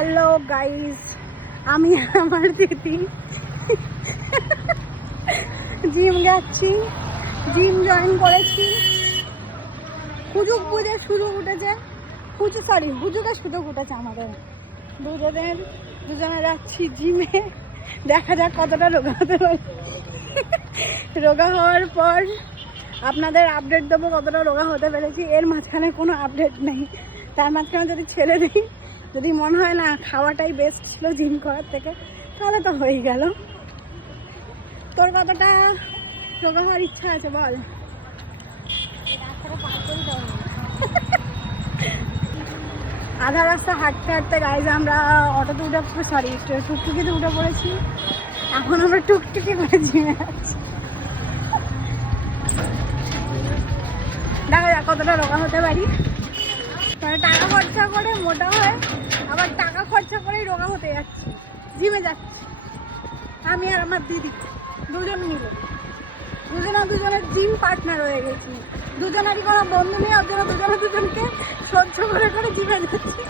Hello guys, আমি আমার দিদি জিম যাচ্ছি, জিম জয়েন করেছি। পুজো সুযোগ উঠেছে, পুজোতে সুযোগ উঠেছে আমাদের দুজনে যাচ্ছি জিমে। দেখা যাক কতটা রোগা হতে পারি। রোগা হওয়ার পর আপনাদের আপডেট দেবো কতটা রোগা হতে পেরেছি। এর মাঝখানে কোনো আপডেট নেই, তার মাঝখানে যদি ছেড়ে দিই, যদি মনে হয় না খাওয়াটাই বেস্ট ছিল জিম করার থেকে, তাহলে তো হয়ে গেল। তোর কতটা রোগা হওয়ার ইচ্ছা আছে বল? আধা রাস্তা হাঁটতে হাঁটতে গাইজ আমরা অটোতে উঠে, সরি টুকটুকিতে উঠে পড়েছি। এখন আমরা টুকটুকি করে জিমে যাচ্ছি। দেখা যাক কতটা রোগা হতে পারি। মানে টাকা খরচা করে মোটা হয়, আবার টাকা খরচা করেই রোগা হতে যাচ্ছি। জিমে যাচ্ছি আমি আর আমার দিদি, দুজন মিলে দুজনের জিম পার্টনার হয়ে গেছি। দুজনেরই কোনো বন্ধু নেই, ওর জন্য দুজনকে সহ্য করে জিমে যাচ্ছি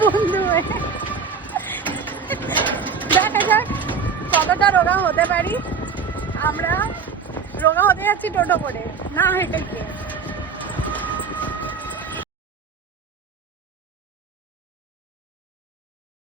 বন্ধু হয়ে। দেখা যাক কতটা রোগা হতে পারি। আমরা রোগা হতে যাচ্ছি টোটো করে, না হেঁটে গিয়ে।